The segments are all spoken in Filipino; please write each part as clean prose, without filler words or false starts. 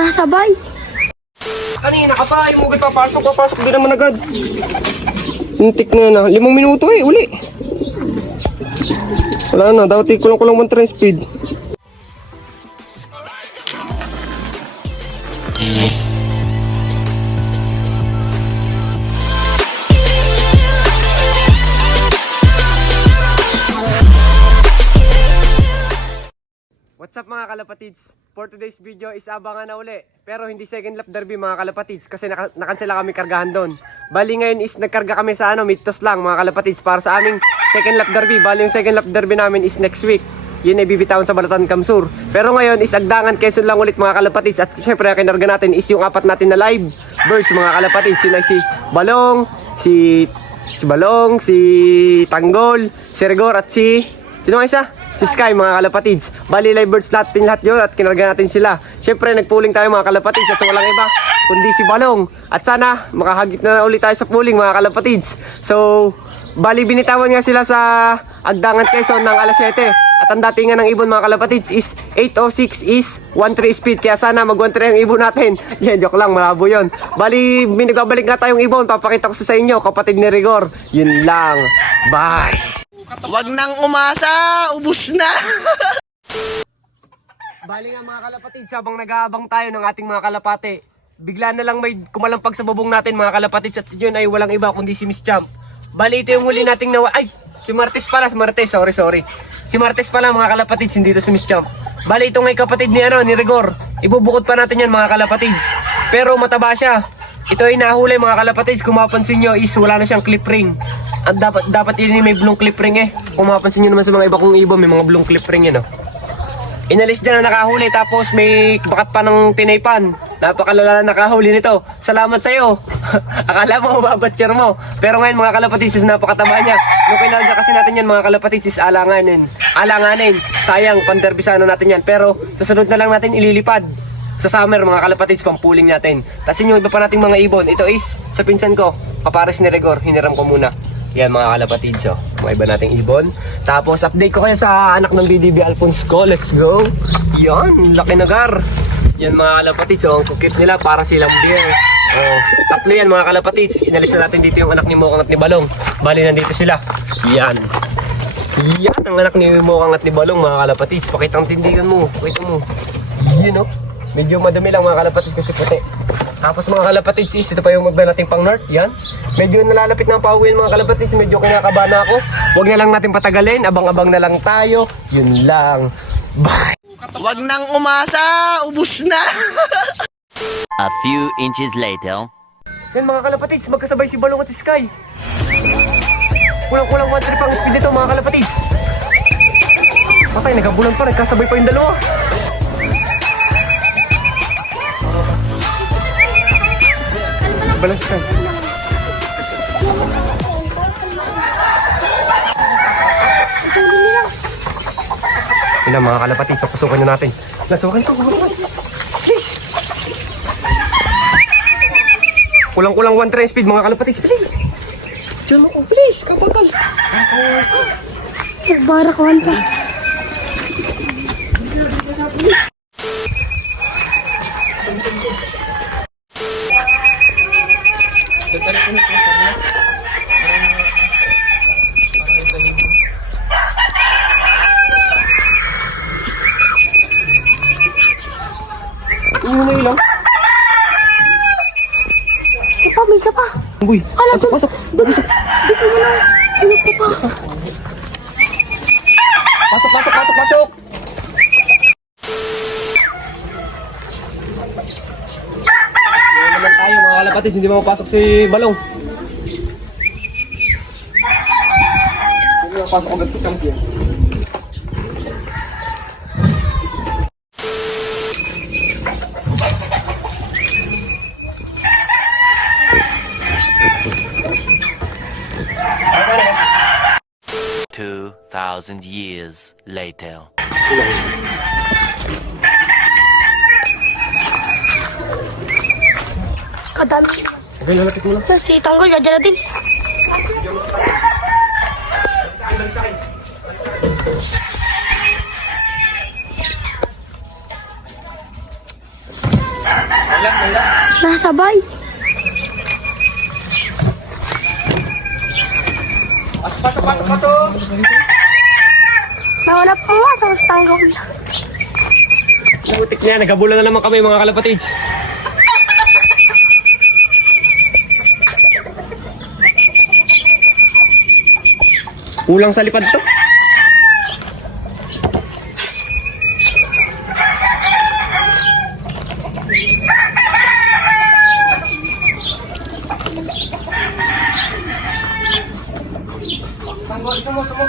Nasabay. Kanina ka pa, yung ugad papasok din naman agad. Hintik na 5 minuto uli. Wala na, dati kulang-kulang 1 train speed. What's up mga kalapatids? For today's video is abangan na uli. Pero hindi second lap derby mga kalapatids kasi nakansela kami kargahan doon. Bali ngayon is nagkarga kami sa Mitos lang mga kalapatids para sa aming second lap derby. Bali yung second lap derby namin is next week. Yun ay bibitawan sa Balatan Kamsur. Pero ngayon is Agdangan Quezon lang ulit mga kalapatids. At syempre ang kinarga natin is yung 4 natin na live birds mga kalapatids. Yun ay si Balong, si Tanggol, si Rigor at sino nga isa? Si Sky mga kalapatids. Bali live birds natin lahat yun at kinarga natin sila. Syempre nagpooling tayo mga kalapatids at walang iba kundi si Balong. At sana makahagip na ulit tayo sa pooling mga kalapatids. So bali binitawan nga sila sa Agdangan Quezon ng alas 7. At ang datingan ng ibon mga kalapatids is 806 is 13 speed. Kaya sana mag 13 ang ibon natin. Yeah, joke lang, malabo yun. Bali binagbalik nga tayong ibon. Papakita ko sa inyo kapatid ni Rigor. Yun lang. Bye. Wag nang umasa, ubus na. Bali nga mga kalapatids, habang nag-aabang tayo ng ating mga kalapate, bigla na lang may kumalampag sa bubong natin mga kalapatids at yun ay walang iba kundi si Miss Champ. Bali ito yung huli nating ay, si Martes pala, sorry. Si Martes pala mga kalapatids, hindi ito si Miss Champ. Bali ito ngay kapatid ni Rigor. Ibubukod pa natin yan mga kalapatids. Pero mataba siya. Ito ay nahuli mga kalapatids, kung mapansin nyo is wala na siyang clip ring. At dapat yun may blong clip ring Kung mapansin nyo naman sa mga iba kong ibon, may mga blong clip ring yun Inalis dyan na nakahuli tapos may bakat pa ng tinaypan. Napakalala na nakahuli nito. Salamat sa'yo. Akala mo mababatcher mo. Pero ngayon mga kalapatids is napakataba niya. Yung kinarga kasi natin yan mga kalapatids is alanganin. Sayang, panderbisa na natin yan. Pero sa sunod na lang natin ililipad. Sa summer mga kalapatids, pampuling natin. Tapos yung iba pa nating mga ibon. Ito is sa pinsan ko, kapares ni Rigor. Hiniram ko muna. Yan mga kalapatids, mga iba nating ibon. Tapos update ko kayo sa anak ng BDB Alphonse ko. Let's go. Yan, laki nagar. Yan mga kalapatids, ang kukit nila para silang bear. Tatlo yan mga kalapatids. Inalis na natin dito yung anak ni Mokang at ni Balong. Bali nandito sila. Yan ang anak ni Mokang at ni Balong mga kalapatids. Pakitang tindigan mo. Pakita mo. Yan medyo madami lang mga kalapatids kasi puti. Tapos mga kalapatids is ito pa yung magba nating pang north. Yan. Medyo nalalapit na ang pauwian mga kalapatids. Medyo kinakabahan ako. Huwag na lang natin patagalin. Abang-abang na lang tayo. Yun lang. Bye! Wag nang umasa, ubus na. A few inches later. Yan mga kalapatids, magkasabay si Balong at si Sky. Kulang-kulang 1 trip ang speed nito mga kalapatids. Patay, nagkabulan pa. Nagkasabay pa yung dalawa. Balance time. Yun na mga kalapatids, pasukan nyo natin. Nasukan to, please. Kulang-kulang 1 train speed mga kalapatids, please. Diyan mo, please, kapagal. Barak 1 pa. May ilang? May isa pa. Uy, pasok. Dito mo lang. Tulog ko pa. Pasok. Ngayon naman tayo mga kalapatids, hindi mapapasok si Balong. Hindi mapapasok agad si Champion. Thousand years later. Kadami. Okay, lalapit mo lang. Si Tanggol, dyan natin. Nasabay. Pasok! Nauna pa nga sa tanggol. Putik na yan, nagkabulan na naman kami mga kalapatids. Kulang sa lipad to. Sumo.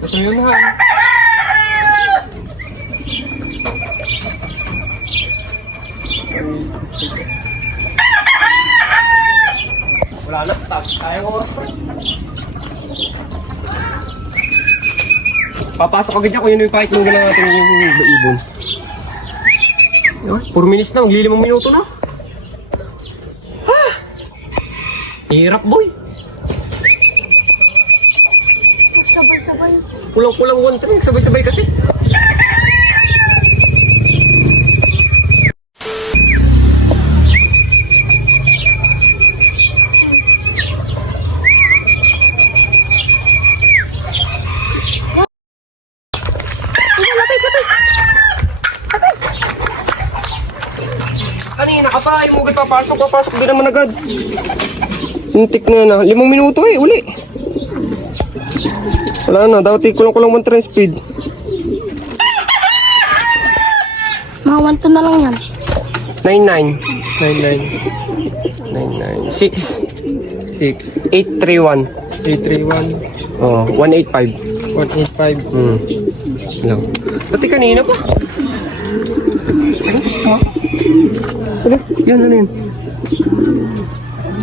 Gusto yun ha. Wala na, sayang oras pa. Papasok agad niya kung yun yung pakit mong gano'n natin yung ibon. 4 minutes na, maglilimang minuto na. Hirap boy. Sabay-sabay. Kulang-kulang one train, sabay-sabay kasi. Kanina ka pa, yung ugad papasok din naman agad. Hintik na 5 minuto uli. Wala na, dati kulang-kulang one train speed. Mga 1-2 na lang yan. 99. 6. 831. Oh, 185. 185. Lang. Dati kanina pa. Ano? Yan.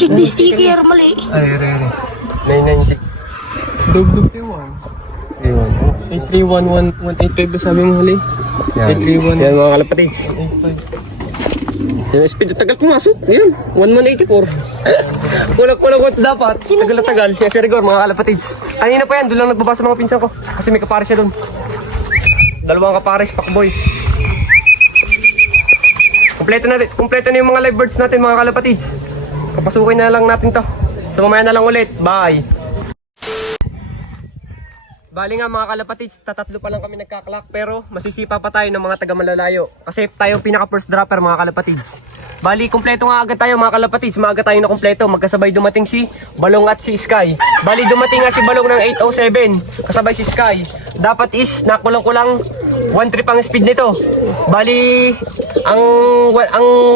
Check the sticker, mali. Ay. 996. Dugdug 831, 185 ba sabi mo huli? Yan. 831. Yan mga kalapatids. 85. Yung speed tagal pumasok. Yan. 184. Kulang-kulang what dapat. Tagal. Yan si Rigor mga kalapatids. Kanina pa yan. Doon lang nagbabasa mga pinsan ko. Kasi may kapares siya doon. 2 kapares, pakboy. Kompleto na yung mga live birds natin mga kalapatids. Kapasukin na lang natin to. So mamaya na lang ulit. Bye! Bali nga mga kalapatids, tatatlo pa lang kami nagkaklak pero masisipa pa tayo ng mga taga malalayo. Kasi tayo pinaka first dropper mga kalapatids. Bali, kumpleto nga agad tayo mga kalapatids. Maaga tayo na kumpleto. Magkasabay dumating si Balong at si Sky. Bali, dumating nga si Balong ng 807. Kasabay si Sky. Dapat is nakulang-kulang 1-3 ang speed nito. Bali, ang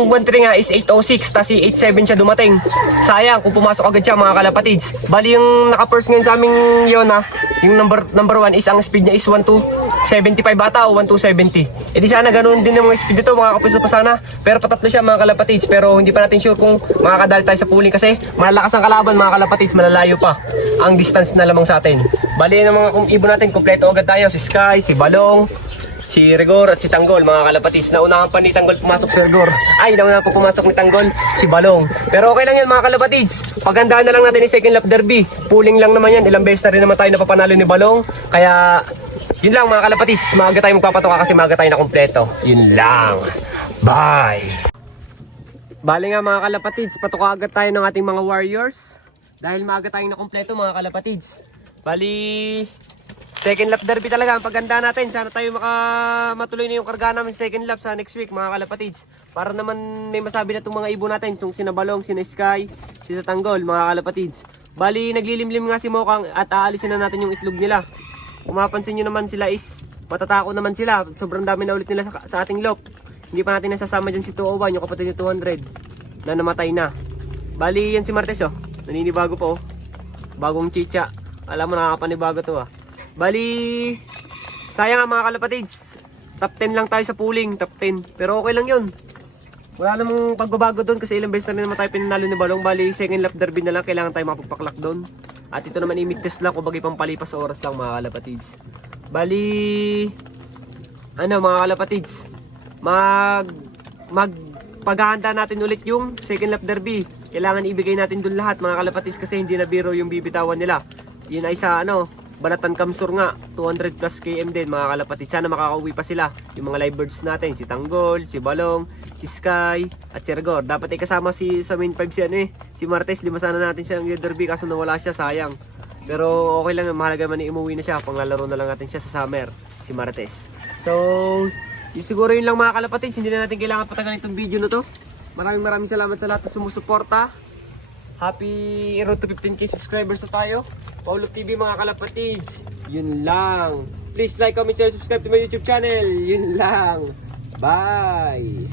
1-3 nga is 806. Tas si 87 siya dumating. Sayang kung pumasok agad siya mga kalapatids. Bali, yung naka-first ngayon sa aming yun yung number 1 is ang speed niya is 1275 bata o 1270. E di sana ganoon din yung mga speed dito mga kapiso pa sana. Pero patatlo siya mga kalapatids. Pero hindi pa natin sure kung makakadali tayo sa pooling kasi malakas ang kalaban mga kalapatids. Malalayo pa ang distance na lamang sa atin. Bali ng mga ibon natin kompleto agad tayo. Si Sky, si Balong, si Rigor at si Tanggol mga kalapatids. Naunahan pa ni Tanggol pumasok si Rigor. Ay, naunahan pa pumasok ni Tanggol si Balong. Pero okay lang yan mga kalapatids. Pagandaan na lang natin yung second lap derby. Pooling lang naman yan. Ilang beses na rin naman tayo napapanalo ni Balong. Kaya yun lang mga kalapatids. Maaga tayo magpapatoka kasi maaga tayo na kompleto. Yun lang. Bye! Bali nga mga kalapatids, patoka agad tayo ng ating mga warriors. Dahil maaga tayo na kompleto mga kalapatids. Bali, second lap derby talaga ang paganda natin. Sana tayo matuloy na yung karga namin second lap sa next week mga kalapatids. Para naman may masabi na itong mga ibon natin. Itong sina Balong, sina Sky, sina Tanggol mga kalapatids. Bali, naglilimlim nga si Mokang at aalisin na natin yung itlog nila. Kung mapapansin nyo naman sila is matatako naman sila. Sobrang dami na ulit nila sa ating lock. Hindi pa natin nasasama dyan si 201, yung kapatid niya 200 na namatay na. Bali, yan si Martes naninibago pa bagong chicha. Alam mo, nakakapanibago to Bali, sayang nga mga kalapatids. Top 10 lang tayo sa pooling, top 10. Pero okay lang yun. Wala namang pagbabago doon kasi ilang beses na rin naman tayo pinanalo ni Balong. Bali, second lap derby na lang, kailangan tayo mapagpaklak doon. At ito naman i-mid test lang, kung bagay pang palipas oras lang mga kalapatids. Bali, ano mga kalapatids, paghahanda natin ulit yung second lap derby. Kailangan ibigay natin dun lahat mga kalapatids kasi hindi na biro yung bibitawan nila. Yun ay sa Balatan Kamsur nga, 200 plus km din mga kalapatids. Sana makakauwi pa sila. Yung mga live birds natin, si Tanggol, si Balong, si Sky, at si Rigor. Dapat ay kasama sa main 5 si si Martes. Lima sana natin siya ng derby kaso nawala siya, sayang. Pero okay lang, mahalaga man umuwi na siya. Panglalaro na lang natin siya sa summer, si Martes. So, siguro yun lang mga kalapatids. Hindi na natin kailangan patagalin itong video na to. Maraming salamat sa lahat na sumusuporta. Happy road to 15k subscribers na tayo. Paulo TV mga kalapatids. Yun lang. Please like, comment, share, subscribe to my YouTube channel. Yun lang. Bye!